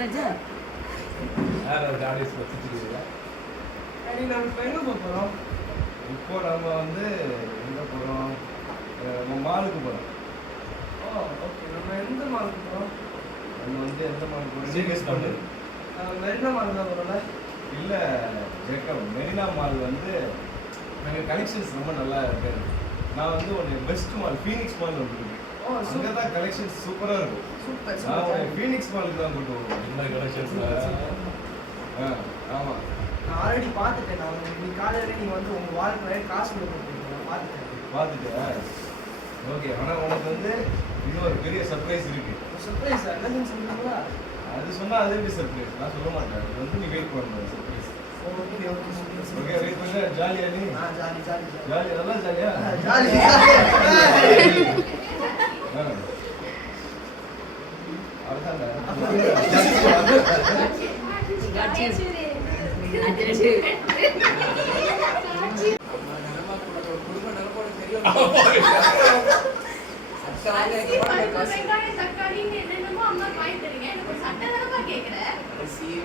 சாப்பிட்டாச்சா? நம்ம இப்போ எங்கே போகிறோம்? இப்போ நம்ம வந்து எங்கே போகிறோம்? நம்ம மாலுக்கு போகிறோம். ஓ ஓகே. நம்ம எந்த மாலுக்கு போகிறோம்? நம்ம வந்து எந்த மாலுக்கு போகிறோம்? சீரியஸ் பண்ணு. மெரினா மால் தான் போகிறோம்ல? இல்லை ஜேக்கப், மெரினா மால் வந்து நாங்கள் கலெக்ஷன்ஸ் ரொம்ப நல்லா இருக்காது. நான் வந்து ஒரு பெஸ்ட் மால் ஃபீனிக்ஸ் மால் ஒன்று இருக்கு. அங்கே தான் கலெக்ஷன்ஸ் சூப்பராக இருக்கும். சூப்பர். நான் ஒரு ஃபீனிக்ஸ் மாலுக்கு தான் கூட்டு வருவோம். இந்த கலெக்ஷன்ஸ் ஆமாம். நான் ஆல்ரெடி பார்த்துட்டேன். நான் நீ காலையில் நீங்கள் வந்து உங்கள் வாழ்க்கை நிறைய காசு கொடுத்துருக்கீங்க. நான் பார்த்துட்டேன். ஓகே. ஆனால் உனக்கு வந்து இன்னொரு பெரிய சர்ப்ரைஸ் இருக்கு. சர்ப்ரைஸ் என்னன்னு சொல்லுங்களா? அது சொன்னால் அது எப்படி சர்ப்ரைஸ்? நான் சொல்ல மாட்டேன். அது வந்து நீ வெயிட் பண்ணணும் surprise. Okay okay okay wait பண்ண. ஜாலியா நீ? ஜாலி ஜாலி ஜாலி நல்லா ஜாலியா? ஜாலி.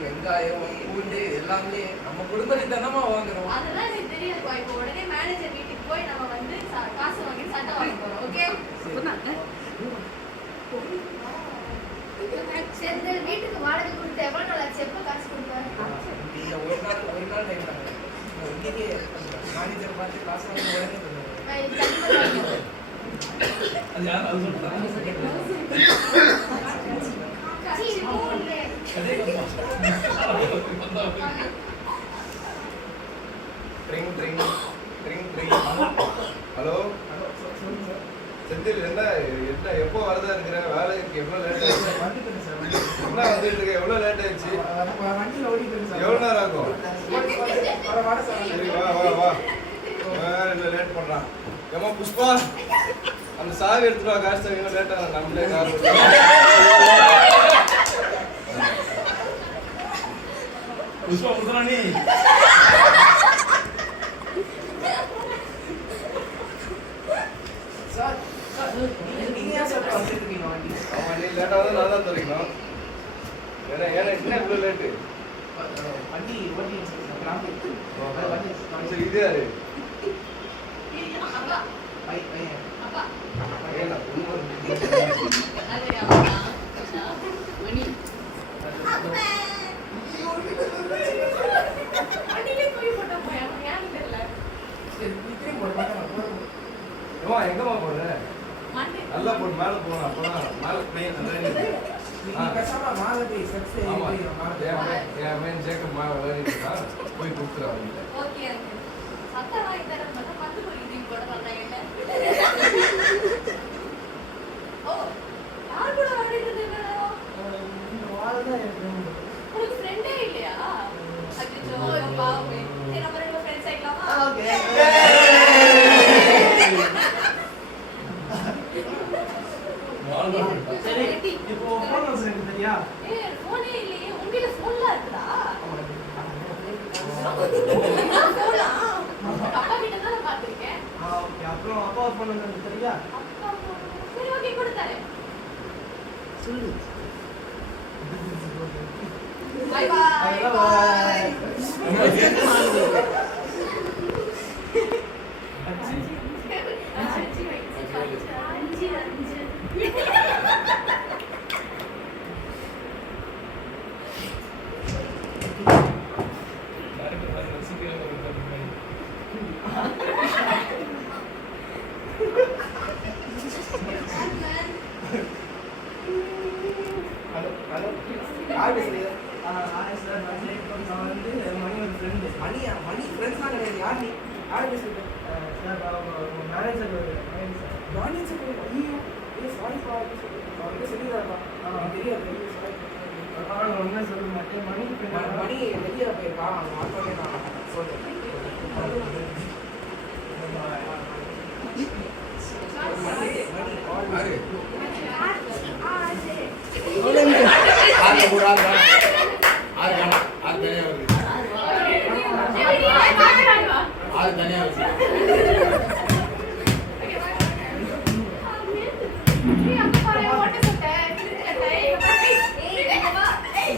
வெங்காயம் பூண்டு எல்லாமே நம்ம குடும்பத்துக்கு தானமா வாங்குறோம். அதெல்லாம் எனக்கு தெரியாது. இப்போ உடனே மேனேஜர் வீட்டுக்கு போய் நம்ம வந்து காசு வாங்கி சட்டை வாங்க போறோம். ஓகே? சரி வீட்டுக்கு வாடகை கொடுத்து எவ்வளவு நாள் ஆச்சு? எப்போ காசு கொடுப்பாரு? இந்த ஒரு நாள் டைம் தாங்க. இங்கேயே மேனேஜர் பார்த்து காசு வாங்கி உடனே தருவாங்க. அது யார் அது சொல்றாங்க? ஹலோ செந்தில், என்ன எப்போ வரதா இருக்கிற? வேலைக்கு எவ்வளோ லேட் ஆயிடுச்சு? என்ன வந்துட்டு இருக்க? எவ்வளோ லேட் ஆயிடுச்சு? எவ்வளோ நேரம் ஆகும்? சரி வா வா வா. இல்லை லேட் பண்ணுறான். ஏமா புஷ்பா, அந்த சாவி எடுத்துட்டு வா. காசு தருவீங்க. லேட்டாக நம்மளே கார் புஷ்பா புதுராணி வண்டி லேட்டாக வந்து நான் தான் தரீங்களா? ஏன்னா என்ன இவ்வளோ லேட்டு? சரி இது யாரு? எங்கம்மா போடுற? நல்லா போட்டு மேலே போகணும். அப்பதான் மேலே பிளேன் என் மேன் ஜேக்கப் மேலே விளையாடிட்டா போய் கொடுத்துரு அவங்க. அப்புறம் அப்பா பண்ண தெரியா? சொல்லு. Bye bye. Bye. மணி ஃப்ரெண்ட்ஸ் தான் கிடையாது. யார் நீ? யார் பேசுறது? மேனேஜர் ஐயோ சாரிப்பா அவர்கிட்ட சொல்லிடுறாருப்பா. தெரியாது. ஒன்றுமே சொல்ல மாட்டேன். மணி வெளியே போயிருக்கா. அவங்க ஆட்டோவே நான் சொல்றேன். Hey,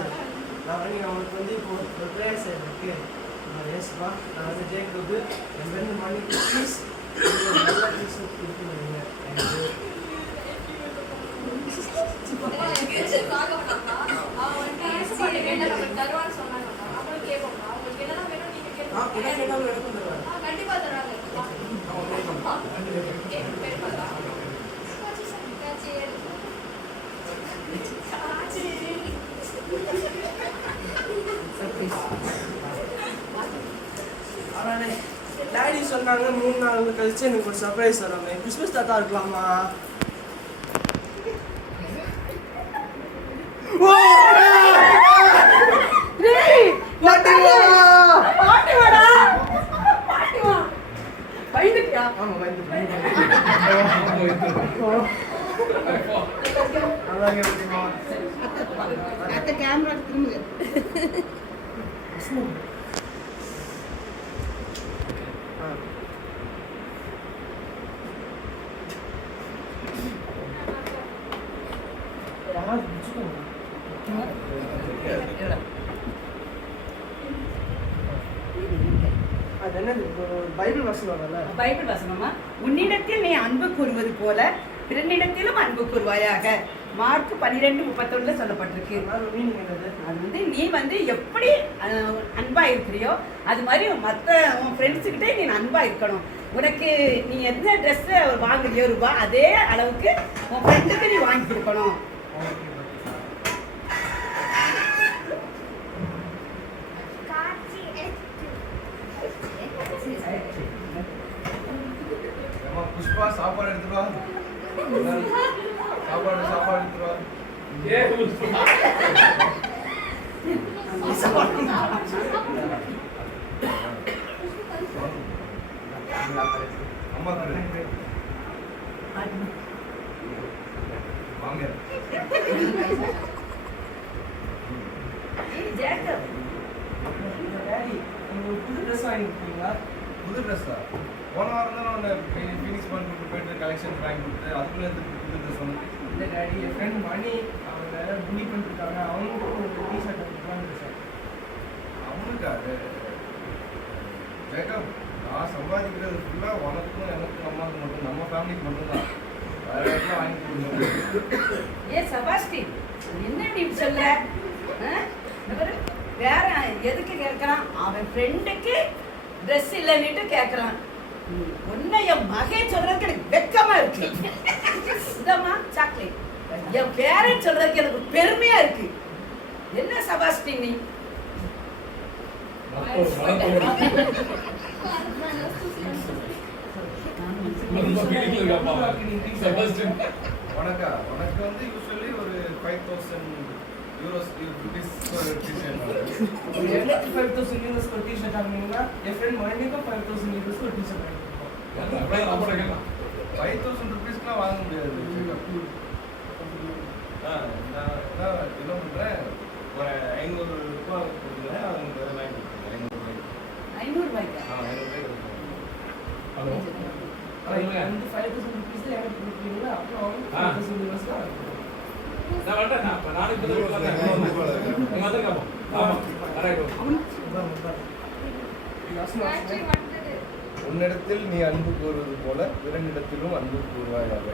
பாரு நான் அவனுக்கு வந்து இப்போ ஒரு ப்ரேயர் செய்யறதுக்கு ஏசுப்பா நான் வந்து ஜெயிக்கிறது என் ரெண்டு மணிக்கு ப்ளீஸ் நல்ல டீச்சர் கொடுத்துருவீங்க கண்டிப்பா தருவாங்க டாடி சொன்னாங்க 3 நாள் கழிச்சு எனக்கு ஒரு சர்ப்ரைஸ் தராங்க கிறிஸ்மஸ் தாத்தா இருக்கலாமா கேமரா திரும்புங்க பைபிள் வசனம் பைபிள் வசனமா உன்னிடத்தில் நீ அன்பு கூறுவது போல பிறனிடத்திலும் அன்பு கூறுவாயாக மார்க் 12:31 சொல்லப்பட்டிருக்கு. அது வந்து நீ வந்து எப்படி அன்பா இருக்கிறியோ அது மாதிரி மற்ற உன் ஃப்ரெண்ட்ஸுக்கிட்டே நீ அன்பா இருக்கணும். உனக்கு நீ எந்த ட்ரெஸ்ஸை வாங்குறியோ ரூபா அதே அளவுக்கு உன் ஃப்ரெண்டுக்கு நீ வாங்கி கொடுக்கணும். புஷ்பா சாப்பாடு எடுத்துட்டு வா. சாப்பாடு எடுத்துட்டு வா. அம்மா மாமியார் புது ட்ரெஸ் வாங்கிருக்கீங்களா? புது ட்ரெஸ்ஸா? போன வாரம் தான் ஒன்று ஃபீனிக்ஸ் பண்ணிட்டு போயிட்டு கலெக்ஷன் வாங்கி கொடுத்து அதுக்குள்ளே புது ட்ரெஸ் ஒன்று இல்லை டாடி, என் ஃப்ரெண்ட் மணி அவங்க எல்லாம் புலி பண்ணிருக்காங்க. அவங்களுக்கும் ஒரு டிஷர்ட் எடுத்துக்கலான்னு சார். அவனுக்கா? ஜெகப், நான் சம்பாதிக்கிறது ஃபுல்லாக உனக்கும் எனக்கும் அம்மாவுக்கு மட்டும், நம்ம ஃபேமிலிக்கு மட்டும்தான். வேற இடத்துல வாங்கி கொடுக்கணும். ஏ செபாஸ்டின், என்ன நீ சொல்ற? வேற எதுக்கு கேட்கறான்? அவன் ஃப்ரெண்டுக்கு ட்ரெஸ் இல்லைன்னுட்டு கேட்கறான். உன்னை என் மகன் சொல்றதுக்கு எனக்கு வெக்கமா இருக்கு. இதம்மா சாக்லேட். என் பேரன் சொல்றதுக்கு எனக்கு பெருமையா இருக்கு. என்ன செபாஸ்டின் நீ? உனக்கு வந்து யூஸ்வலி ஒரு 5,000 euros rupees ஒரு டிஷர்ட் எனக்கு 5,000 euros ஒரு டிஷர்ட் வாங்குனீங்கன்னா என் ஃப்ரெண்ட் மணிக்கும் 5,000 euros ஒரு டிஷர்ட் வாங்கி கொடுப்போம். 5,000 rupeesக்குலாம் வாங்க முடியாது. நான் என்ன பண்ணுறேன், ஒரு 500 ரூபாய் கொடுக்குறேன், அவங்க வாங்கி கொடுக்குறேன். 500 ரூபாய்க்கு? 500 ரூபாய்க்கு. ஹலோ, வந்து 5,000 rupees தான் எனக்கு கொடுப்பீங்களா? அப்புறம் 5,000 euros தான் நான் வரேன். நானும் இப்போ தான் வரேன். நீங்க வந்துருங்க. ஆமா, கரெக்ட். உன்னிடத்தில் நீ அன்பு கூறுவது போல பிறனிடத்திலும் அன்பு கூறுவாயாக.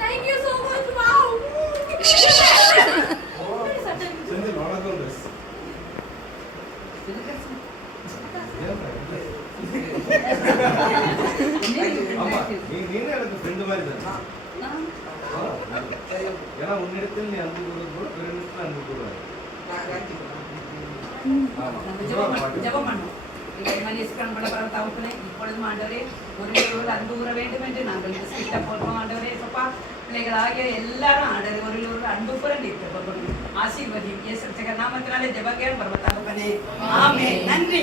Thank you so much. Wow. ஆமா, நீ எனக்கு ஃப்ரெண்டு மாதிரி தான். ஏன்னா உன்னிடத்தில் நீ அன்பு கூறுவது போல பிறனிடத்தில் அன்பு கூறுவாய். ஜெபம் பண்ணும். மனிதன் படப்பட தவப்பினை இப்பொழுதும் ஆண்டவரே ஒரு அன்பு கூற வேண்டும் என்று நாங்கள் கிட்ட போடுறோம். ஆண்டவரே சப்பா பிள்ளைகளாகிய எல்லாரும் ஆண்டவர் ஒரு அன்பு கூற நீர் ஆசீர்வதி இயேசு நாமத்தினாலே ஜெபக்கேன் பரம தகப்பனே. ஆமென். நன்றி.